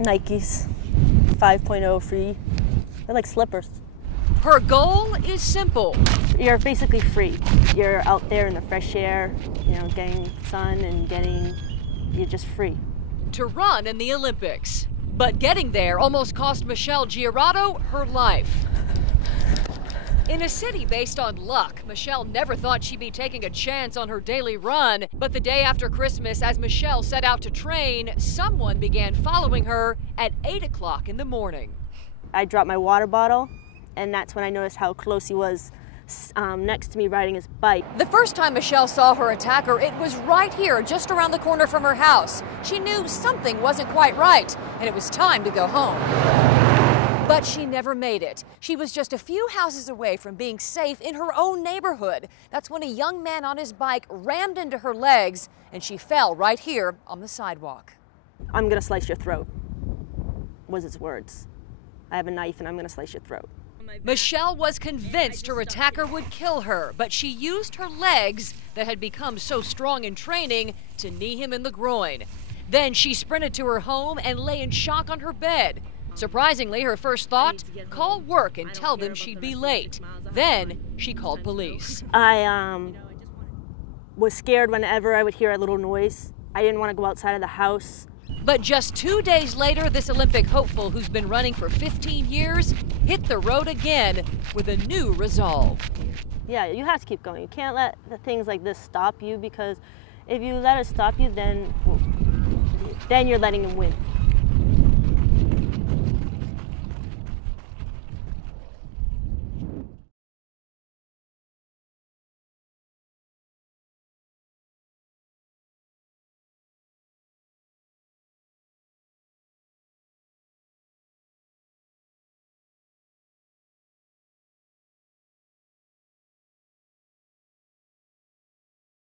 Nikes, 5.0 free. They're like slippers. Her goal is simple. You're basically free. You're out there in the fresh air, you know, getting sun and you're just free. To run in the Olympics. But getting there almost cost Michelle Gierato her life. In a city based on luck, Michelle never thought she'd be taking a chance on her daily run. But the day after Christmas, as Michelle set out to train, someone began following her at 8 o'clock in the morning. I dropped my water bottle, and that's when I noticed how close he was next to me riding his bike. The first time Michelle saw her attacker, it was right here, just around the corner from her house. She knew something wasn't quite right, and it was time to go home. But she never made it. She was just a few houses away from being safe in her own neighborhood. That's when a young man on his bike rammed into her legs, and she fell right here on the sidewalk. "I'm gonna slice your throat," was his words. "I have a knife and I'm gonna slice your throat." Michelle was convinced her attacker would kill her, but she used her legs that had become so strong in training to knee him in the groin. Then she sprinted to her home and lay in shock on her bed. Surprisingly, her first thought, call work and tell them she'd be late. Then she called police. I was scared whenever I would hear a little noise. I didn't want to go outside of the house. But just 2 days later, this Olympic hopeful who's been running for 15 years hit the road again with a new resolve. Yeah, you have to keep going. You can't let the things like this stop you, because if you let it stop you, then you're letting him win.